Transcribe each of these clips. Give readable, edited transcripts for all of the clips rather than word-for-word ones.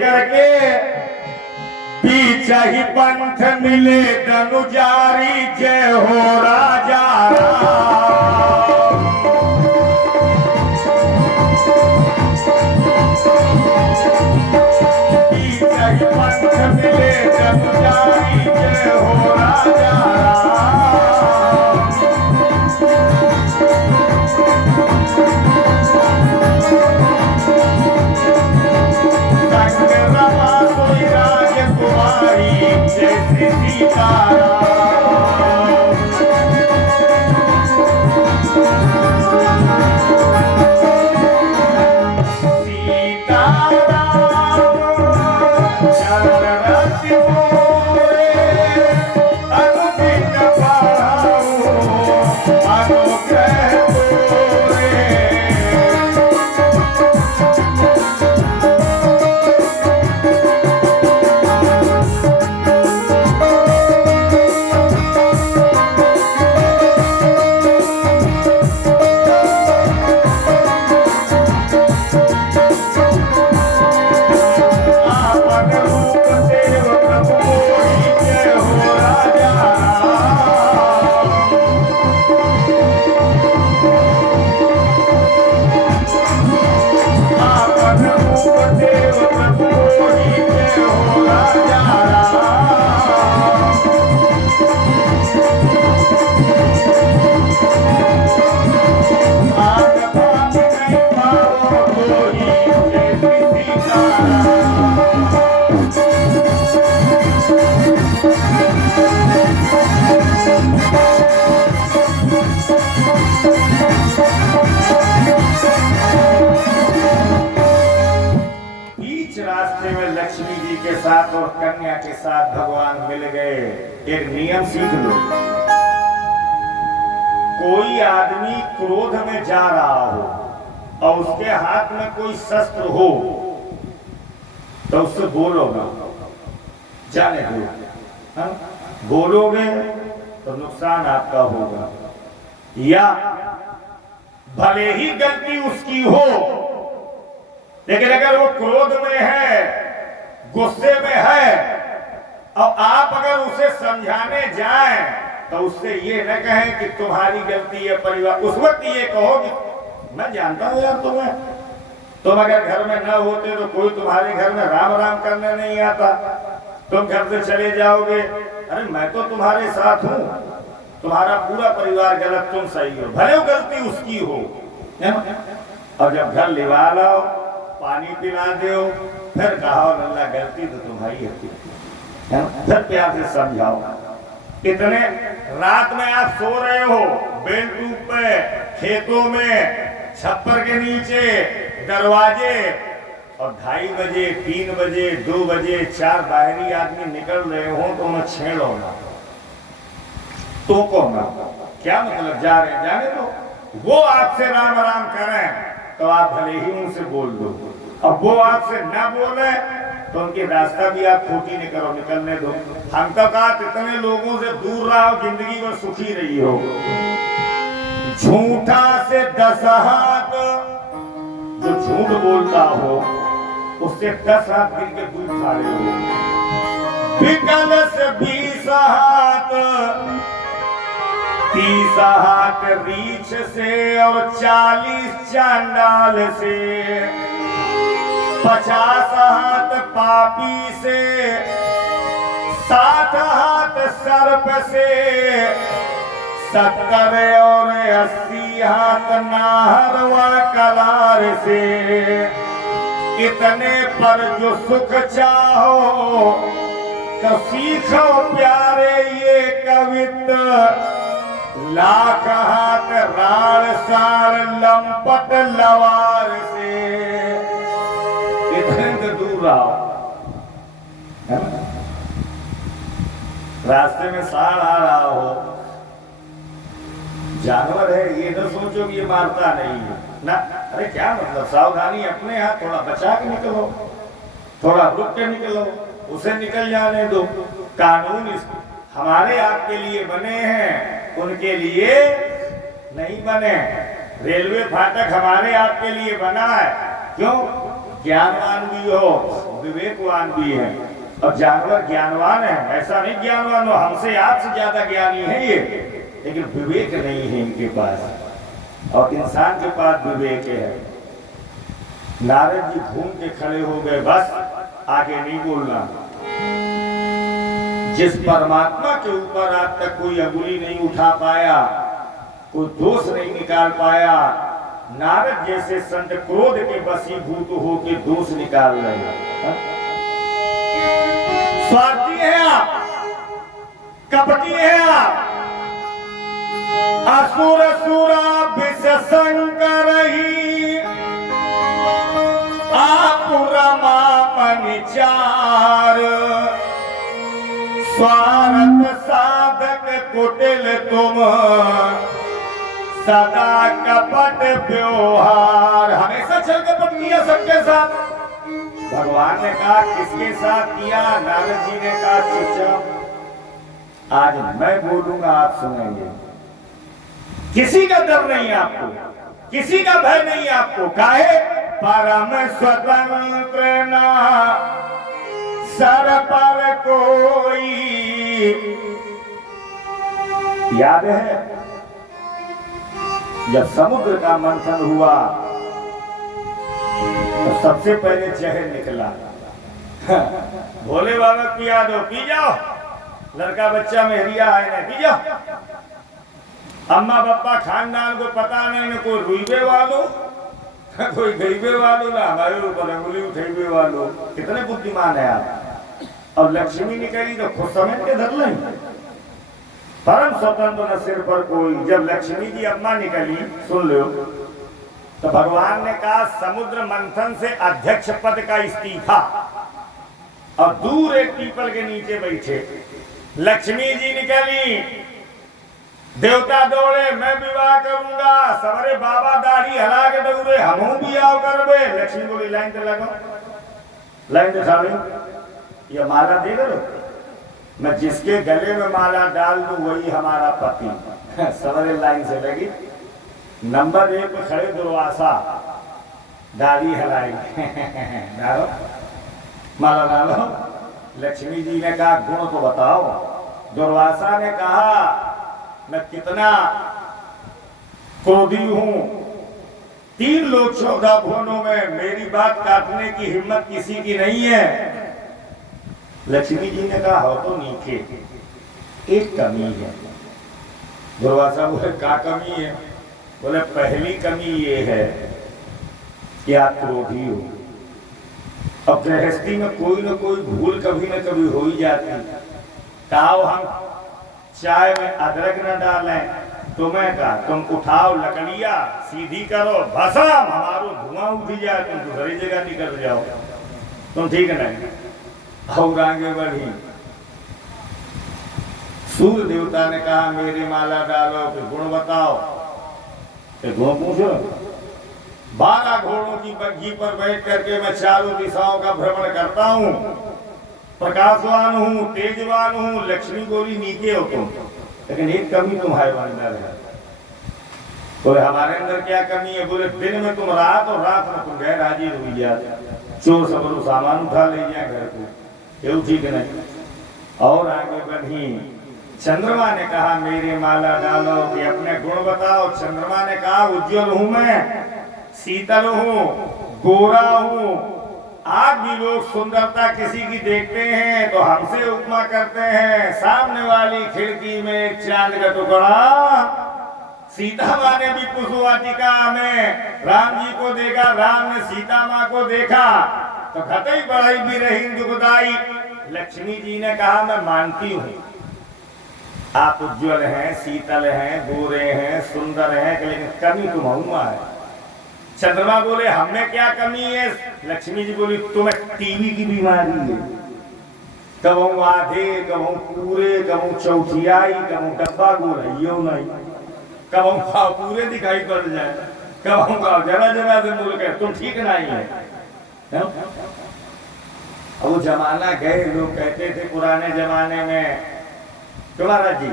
करके बीच ही पंथ मिले धनुजारी जय हो राजा बीच ही पंथ मिले धनुजारी जय हो राजा और कन्या के साथ भगवान मिल गए। एक नियम सीख लो, कोई आदमी क्रोध में जा रहा हो और उसके हाथ में कोई शस्त्र हो तो उससे बोलोगे, जाने दो, बोलोगे तो नुकसान आपका होगा। या भले ही गलती उसकी हो, लेकिन अगर वो क्रोध में है, गुस्से में है और आप अगर उसे समझाने जाएं तो उससे ये न कहें कि तुम्हारी गलती है परिवार, उस वक्त ये कहो कि मैं जानता हूं यार तुम्हें, तुम अगर घर में न होते तो कोई तुम्हारे घर में राम राम करने नहीं आता, तुम घर से चले जाओगे, अरे मैं तो तुम्हारे साथ हूं, तुम्हारा पूरा परिवार गलत तुम सही हो, भले वो गलती उसकी हो। और जब घर लिवा लाओ, पानी पिला दो, फिर कहो लल्ला गलती तो तुम्हारी है, फिर प्यार से समझाओ। इतने रात में आप सो रहे हो बेडरूम पे, खेतों में, छप्पर के नीचे, दरवाजे, और 2:30 बजे, 3 बजे, 2 बजे 4 बाहरी आदमी निकल रहे हो तो उन्हें छेड़ो ना, तो कहना क्या मतलब, जा रहे जाने दो। वो आपसे राम राम करें तो आप भले ही उनसे बोल दो, अब वो आपसे ना बोले तो उनकी रास्ता भी आप खोटी नहीं करो, निकलने दो। हम तो कहा इतने लोगों से दूर रहो, जिंदगी में सुखी रही हो। झूठा से 10 हाथ, जो झूठ बोलता हो उससे 10 हाथ गिर के दूर खा रहे हो। विकल से 20 हाथ, 30 हाथ रीछ से और 40 चांडाल से, 50 हाथ पापी से, 60 हाथ सर्प से, 70 और 80 हाथ नाहर व कलार से। इतने पर जो सुख चाहो तो सीखो प्यारे ये कवित, लाख हाथ राड़ साड़ लंपट लवार से। इतने से दूर रहो। रास्ते में साड़ आ रहा हो, जानवर है, ये न सोचो कि ये मारता नहीं है ना, अरे क्या मतलब, सावधानी अपने यहाँ, थोड़ा बचा के निकलो, थोड़ा रुक के निकलो, उसे निकल जाने दो। कानून हमारे आपके लिए बने हैं, उनके लिए नहीं बने। रेलवे फाटक हमारे आपके लिए बना है, क्यों? ज्ञानवान भी हो, विवेकवान भी हैं और जानवर ज्ञानवान है, ऐसा नहीं ज्ञानवान हो, हमसे आपसे ज्यादा ज्ञानी है ये, लेकिन विवेक नहीं है इनके पास। और इंसान के पास विवेक है। नारद जी घूम के खड़े हो गए, बस आगे नहीं बोलना। जिस परमात्मा के ऊपर आज तक कोई अंगुली नहीं उठा पाया, कोई दोष नहीं निकाल पाया, नारद जैसे संत क्रोध के वशीभूत हो के दोष निकाल रहे हैं। स्वार्थी है आप, कपटी है आप, असुर सुरा विष शंकर ही आप रमा मनिचार, स्वार्थ साधक कुटिल तुम सदा कपट व्यवहार। हमेशा छल कपट किया सबके साथ। भगवान ने कहा किसके साथ किया? नारद जी ने कहा चुपचाप, आज मैं बोलूंगा आप सुनेंगे। किसी का डर नहीं आपको, किसी का भय नहीं आपको। काहे? परम स्वतंत्र ना सर पर कोई। याद है जब समुद्र का मंथन हुआ तो सबसे पहले जहर निकला। भोले बाबा पिया दो, पी जाओ, लड़का बच्चा मेहरिया है ना, पी जाओ। अम्मा पापा खानदान को पता नहीं, कोई रुइबे वालो कोई गरीबे वालो ना हमारे ऊपर अंगुली उठेबे वालो। कितने बुद्धिमान है आप। और लक्ष्मी निकली तो खुद समझ के धर लें। परम स्वतंत्र न सिर पर कोई। जब लक्ष्मी जी अम्मा निकली, सुन लो, तो भगवान ने कहा समुद्र मंथन से अध्यक्ष पद का इस्तीफा, और दूर एक पीपल के नीचे बैठे लक्ष्मी जी निकली। देवता दौड़े, मैं विवाह करूंगा। सवरे बाबा दाढ़ी हला के दौड़े, हमू भी आओ करबे। लक्ष्मी बोली लाइन तो लगो, लाइन तो साड़ी, ये माला दे दो, मैं जिसके गले में माला डाल दूं वही हमारा पति। सवरे लाइन से लगी। नंबर 1 पे खड़े दुर्वासा, दाढ़ी हलाई, डालो माला डालो। लक्ष्मी जी ने कहा गुण तो बताओ। दुर्वासा ने कहा मैं कितना क्रोधी हूं, 3 लोग 14 भुवनों में मेरी बात काटने की हिम्मत किसी की नहीं है। लक्ष्मी जी ने कहा हो तो नीचे, एक कमी है। दुर्वासा बोले क्या कमी है? बोले पहली कमी ये है कि आप क्रोधी हो। अब गृहस्थी में कोई ना कोई भूल कभी ना कभी हो ही जाती। कहो हम चाय में अदरक न डालें, तुम्हें कहा तुम उठाओ लकड़िया सीधी करो, भसम हमारो धुआं उठ जाए, तुम दूसरी जगह निकल जाओ, तुम ठीक नहीं। और आगे बढ़ी। सूर्य देवता ने कहा मेरी माला डालो, फिर गुण बताओ। फिर गुण पूछो। 12 घोड़ों की बग्घी पर बैठ करके मैं चारों दिशाओं का भ्रमण करता हूँ, प्रकाशवान हूँ, तेजवान हूँ। लक्ष्मी बोली नीचे हो तुम, लेकिन एक कमी तुम्हारे अंदर है। बोले हमारे अंदर क्या कमी है? बोले दिन में तुम रात और रात में तुम गैर हाजिर हुई जाते, चोर सब सामान उठा ले जाए घर को, ये ठीक नहीं। और आगे बढ़ी। चंद्रमा ने कहा मेरी माला डालो, कि अपने गुण बताओ। चंद्रमा ने कहा उज्जवल हूं मैं, शीतल हूं, गोरा हूं। आज भी लोग सुंदरता किसी की देखते हैं तो हमसे उपमा करते हैं। सामने वाली खिड़की में एक चांद का टुकड़ा। सीता माँ ने भी पुष्पवाटिका में राम जी को देखा, राम ने सीता माँ को देखा, तो घटई बढ़ई भी रही दुखदाई। लक्ष्मी जी ने कहा मैं मानती हूँ आप उज्जवल हैं, शीतल हैं, गोरे हैं, सुंदर हैं, लेकिन कमी तुम्हारा है। चंद्रमा बोले हमें क्या कमी है? लक्ष्मी जी बोली तुम्हें टीवी की बीमारी है। कबहू आधे, कबहू पूरे, कबहू चौथियाई, कबहू डब्बा गोरइयो नहीं, कबहू पूरे दिखाई पड़ जाए, कबहू जरा जरा से बोल के तुम ठीक नहीं है। अब वो जमाना गए, लोग कहते थे पुराने जमाने में तुम्हारा जी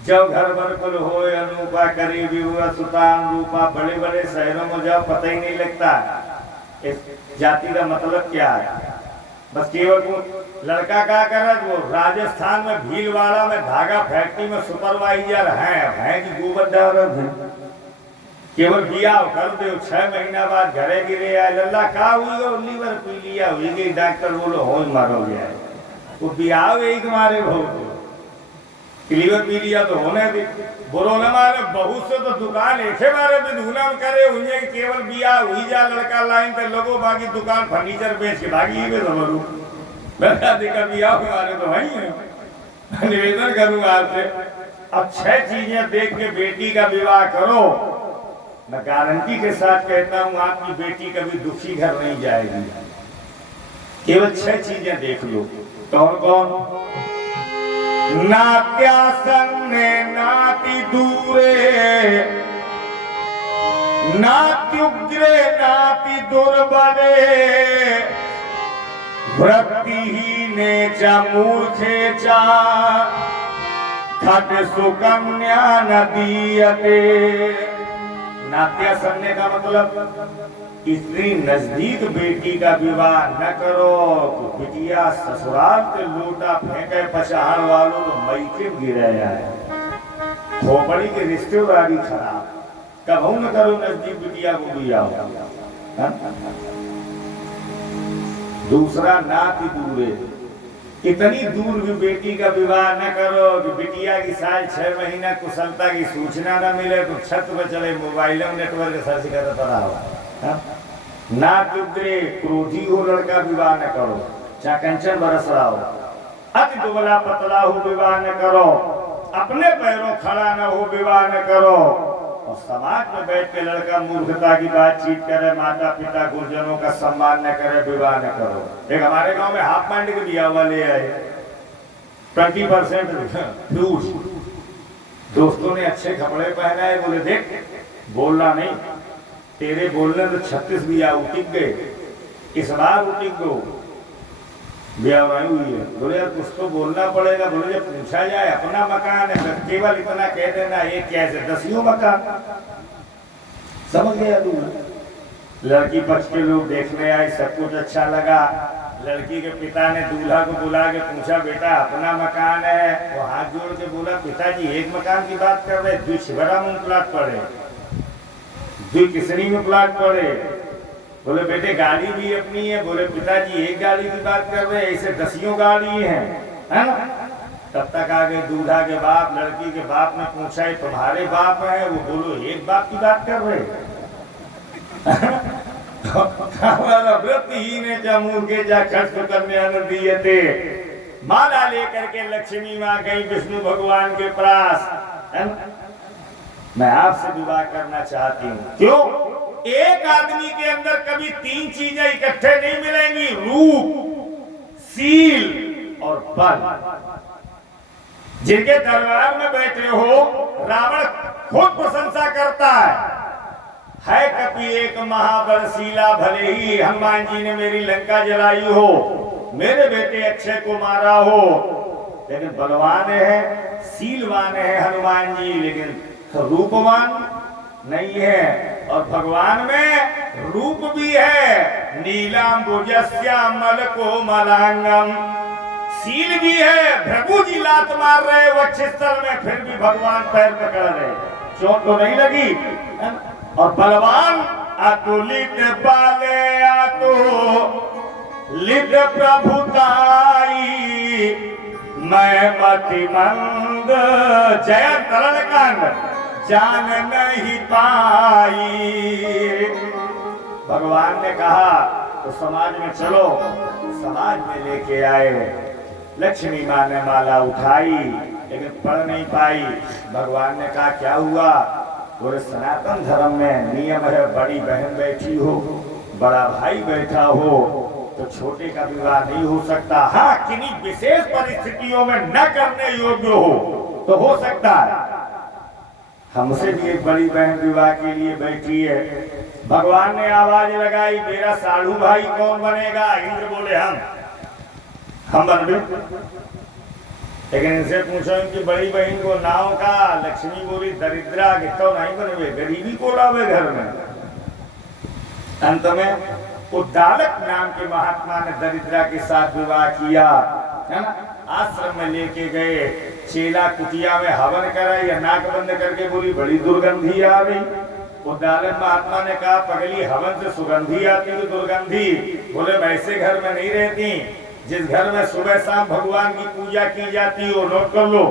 जब घर बरकुल हो अनूपा करीबी हुआ सुतान रूपा। बड़े बड़े शहरों में जाओ पता ही नहीं लगता इस जाति का मतलब क्या है। बस केवल वो लड़का क्या करत, वो राजस्थान में भीलवाड़ा में धागा फैक्ट्री में सुपरवाइजर है कि गोबर डालत है। केवल बियाह कर दे, 6 महीना बाद घरे गिरे आए, लल्ला का हुई हो, लीवर पी लिया हुई गई, डॉक्टर बोलो हो मारो गया है। वो बियाह एक मारे बहुत लीवर पी लिया तो होने भी बोलो न मारे, बहुत से तो दुकान एक मारे भी धूना करे हुए, केवल बियाह हुई जा लड़का लाइन पे लोगो, बाकी दुकान फर्नीचर बेच के भागी में समझू लड़का देखा बियाह हमारे तो वही है। निवेदन करूंगा आपसे, अब 6 चीजें देख के बेटी का विवाह करो। मैं गारंटी के साथ कहता हूं आपकी बेटी कभी दुखी घर नहीं जाएगी। केवल 6 चीजें देख लो। कौन कौन? नात्यासन्ने नाति दूरे, नात्युग्रे नाति दुर्बले, वृत्तिहीने च मूर्खे च खट सुकन्या न दीयते। नात्यासन्ने का मतलब इतनी नजदीक बेटी का विवाह न करो तो बिटिया ससुराल के लोटा फेंके पछाड़ वालों तो मैके गिरे जाए, खोपड़ी के रिश्तेदारी खराब। कबू न करो नजदीक बिटिया को बिया। दूसरा नाति दूरे, इतनी दूर भी बेटी का विवाह न करो कि बिटिया की साल 6 महीना कुशलता की सूचना न मिले तो छत पर चले मोबाइल में नेटवर्क सर्च कर पड़ा हुआ। ना दुग्रे क्रोधी हो लड़का विवाह न करो, चाहे कंचन बरस रहा हो, अति दुबला पतला हो विवाह न करो, अपने पैरों खड़ा न हो विवाह न करो, और समाज में बैठ के लड़का मूर्खता की बातचीत करे, माता पिता गुरुजनों का सम्मान न करे, विवाह न करो। एक हमारे गांव में हाफ पैंट के बिया वाले आए, 20% फ्यूज, दोस्तों ने अच्छे कपड़े पहने हैं, बोले देख बोलना नहीं, तेरे बोलने तो 36 बिया उटिक गए, इस बार उटिक गो ब्याह हुई है। बोले यार कुछ तो बोलना पड़ेगा। बोले जब पूछा जाए अपना मकान है, केवल इतना कह देना ये कैसे 10 मकान। समझ गया तू? लड़की पक्ष के लोग देखने आए, सब कुछ अच्छा लगा। लड़की के पिता ने दूल्हा को बुला के पूछा, बेटा अपना मकान है? वो हाथ जोड़ के बोला, पिताजी एक मकान की बात कर रहे, 2 छिबरा में प्लाट पड़े, 2 किसनी में प्लाट पड़े। बोले बेटे गाड़ी भी अपनी है? बोले पिताजी एक गाड़ी की बात कर रहे, ऐसे 10 गाड़ी है ना? तब तक आ गए दूल्हा के बाप। लड़की के बाप ने पूछा है तुम्हारे बाप है? वो बोलो एक बाप की बात कर रहे। व्रतहीन च मूर्खे च खट सुकन्या न दीयते। माला लेकर के लक्ष्मी माँ गई विष्णु भगवान के पास, मैं आपसे विवाह करना चाहती हूँ। क्यों? एक आदमी के अंदर कभी 3 चीजें इकट्ठे नहीं मिलेंगी, रूप, सील और बल। जिनके दरबार में बैठे हो रावण खुद प्रशंसा करता है कभी एक महाबलशीला, भले ही हनुमान जी ने मेरी लंका जलाई हो, मेरे बेटे अक्षय को मारा हो, लेकिन बलवान है, सीलवान है हनुमान जी, लेकिन रूपवान नहीं है। और भगवान में रूप भी है, नीलांबुजस्यामल कोमलांगम, सील भी है। प्रभु जी लात मार रहे वक्षस्थल में, फिर भी भगवान पैर पकड़ रहे, चोट तो नहीं लगी। और बलवान अतुलित बाले अतुलित प्रभुताई, मैं मति मंद जय तरण कांड जान नहीं पाई। भगवान ने कहा तो समाज में चलो, समाज में लेके आए। लक्ष्मी माँ ने माला उठाई लेकिन पढ़ नहीं पाई। भगवान ने कहा क्या हुआ? बोले सनातन धर्म में नियम है, बड़ी बहन बैठी हो, बड़ा भाई बैठा हो, तो छोटे का विवाह नहीं हो सकता। हाँ, किन्हीं विशेष परिस्थितियों में न करने योग्य हो तो हो सकता है। हमसे भी एक बड़ी बहन विवाह के लिए बैठी है। भगवान ने आवाज लगाई, मेरा साढ़ू भाई कौन बनेगा? इंद्र बोले हम बन गए। लेकिन इनसे पूछो इनकी बड़ी बहन को नाव का। लक्ष्मी बोली दरिद्रा तो नहीं बनवे, गरीबी को लावे घर में। अंत में उद्दालक नाम के महात्मा ने दरिद्रा के साथ विवाह किया, है ना। आश्रम में लेके गए, चेला कुटिया में हवन करा या नाक बंद करके बोली बड़ी दुर्गंधी आ गई। उद्दालक महात्मा ने कहा पगली हवन से सुगंधी आती है दुर्गंधी? बोले वैसे घर में नहीं रहती, जिस घर में सुबह शाम भगवान की पूजा की जाती हो, नोट कर लो,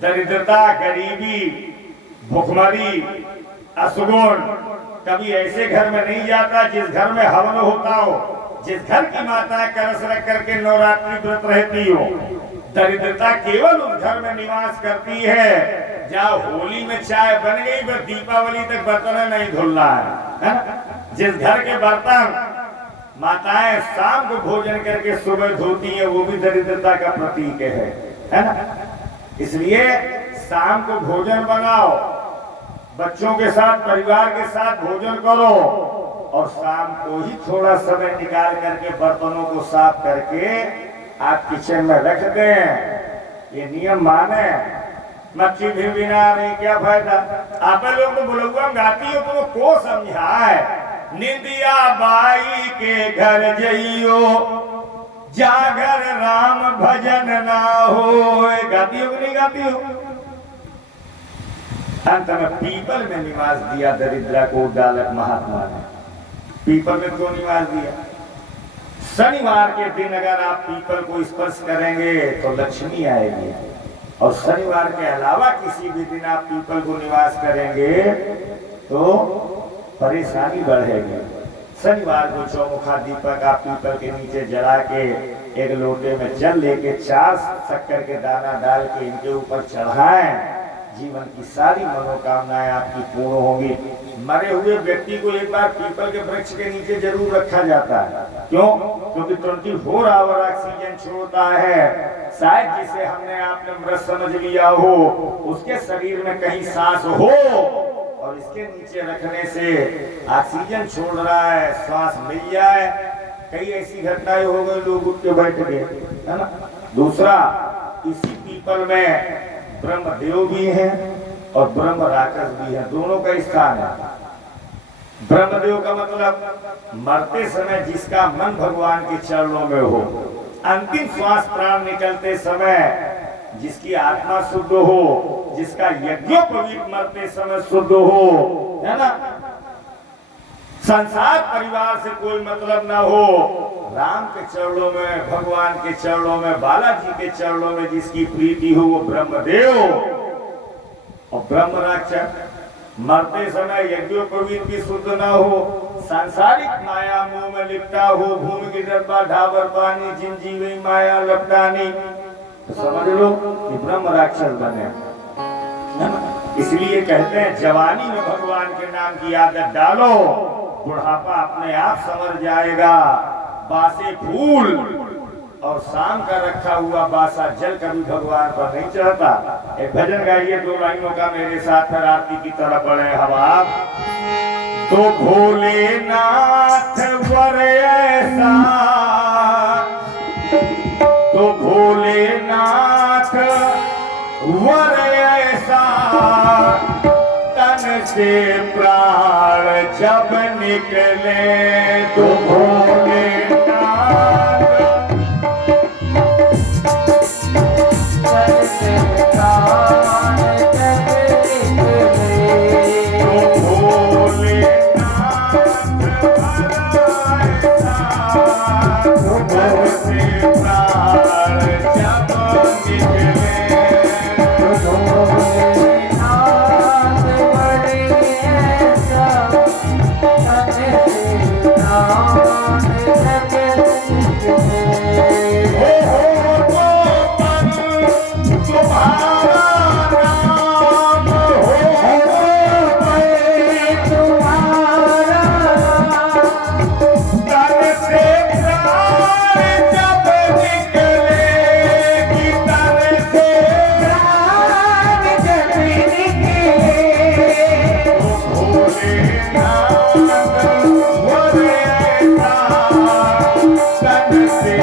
दरिद्रता, गरीबी, भुखमरी, असुगुण कभी ऐसे घर में नहीं जाता जिस घर में हवन होता हो, जिस घर की माता कलश रख करके नवरात्रि व्रत रहती हो। दरिद्रता केवल उस घर में निवास करती है जहाँ होली में चाय बन गई बस दीपावली तक बर्तन नहीं धुलना है ना? जिस घर के बर्तन माताएं शाम को भोजन करके सुबह धोती है वो भी दरिद्रता का प्रतीक है ना। इसलिए शाम को भोजन बनाओ, बच्चों के साथ परिवार के साथ भोजन करो और शाम को ही थोड़ा समय निकाल करके बर्तनों को साफ करके आप किचन में रख दें। ये नियम माने, मच्छी भी बिना नहीं क्या फायदा। आप लोग तो बुलगुआ गाती हो तो वो को समझाए, निंदिया बाई के घर जइयो जागर राम भजन ना हो। गाती हो कि नहीं गाती हो? अंत में पीपल में निवास दिया दरिद्रा को उद्दालक महात्मा ने। पीपल में क्यों निवास दिया? शनिवार के दिन अगर आप पीपल को स्पर्श करेंगे तो लक्ष्मी आएगी, और शनिवार के अलावा किसी भी दिन आप पीपल को निवास करेंगे तो परेशानी बढ़ेगी। शनिवार को चौमुखा दीपक आप पीपल के नीचे जला के एक लोटे में जल लेके 4 शक्कर के दाना डाल के इनके ऊपर चढ़ाएं, जीवन की सारी मनोकामनाएं आपकी पूर्ण होंगी। मरे हुए व्यक्ति को एक बार पीपल के वृक्ष के नीचे जरूर रखा जाता है। क्यों? क्योंकि 24 आवर ऑक्सीजन छोड़ता है। शायद जिसे हमने आपने मृत समझ लिया हो उसके शरीर में कहीं सांस हो और इसके नीचे रखने से ऑक्सीजन छोड़ रहा है, सांस मिल जाए। कई ऐसी घटनाएं हो गई, लोग उठ के बैठ गए, है ना। दूसरा, इसी पीपल में ब्रह्मदेव भी है और ब्रह्म राक्षस भी है, दोनों का स्थान है। ब्रह्मदेव का मतलब मरते समय जिसका मन भगवान के चरणों में हो, अंतिम श्वास प्राण निकलते समय जिसकी आत्मा शुद्ध हो, जिसका यज्ञोपवीत मरते समय शुद्ध हो, है ना। संसार परिवार से कोई मतलब ना हो, राम के चरणों में, भगवान के चरणों में, बालाजी के चरणों में जिसकी प्रीति हो वो ब्रह्मदेव। और ब्रह्म राक्षस मरते समय यज्ञोपवीत भी शुद्ध ना हो, सांसारिक माया मोह में लिपटा हो, भूमि की दरबार ढाबर पानी जिन जीवी माया लपटानी, तो समझ लो कि ब्रह्म राक्षस बने। इसलिए कहते हैं जवानी में भगवान के नाम की आदत डालो, बुढ़ापा अपने आप समझ जाएगा। बासे फूल और शाम का रखा हुआ बासा जल कभी भगवान पर नहीं चढ़ता। एक भजन गाइए 2 लाइनों का मेरे साथ, फिर आरती की तरह पड़े हवा। तो भोलेनाथ वर ऐसा, तो भोलेनाथ वर ऐसा, तन से प्राण जब निकले तो भोलेनाथ, तन से प्राण जब निकले तो भोलेनाथ तन से प्राण जब निकले तो Thank you.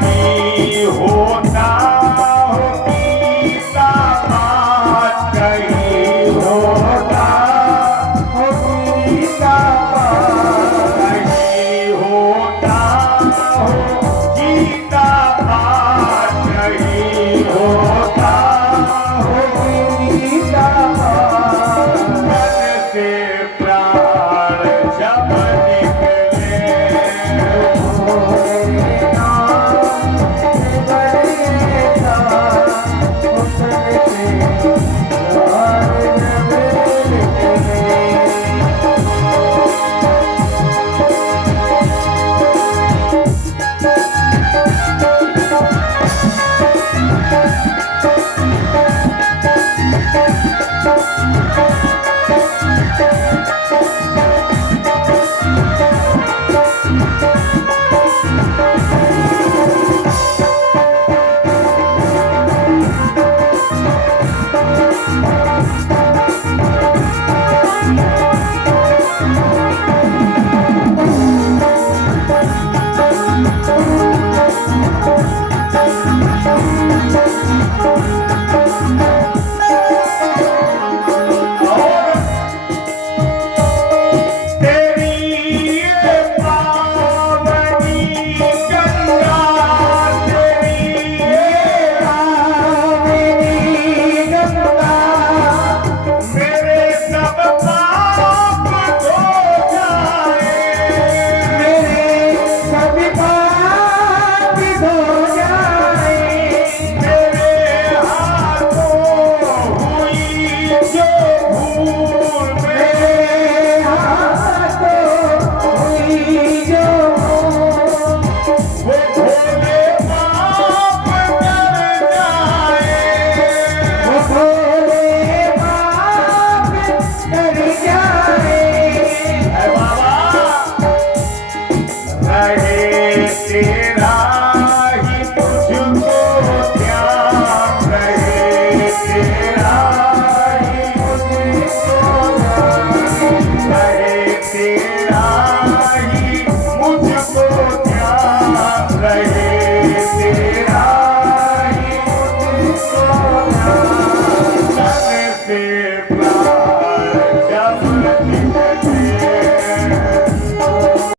कहीं होता हो गीता पाठ, कहीं होता हो गीता पाठ, कहीं होता हो गीता पाठ, कहीं होता हो गीता पाठ। मन से प्राण जब निकले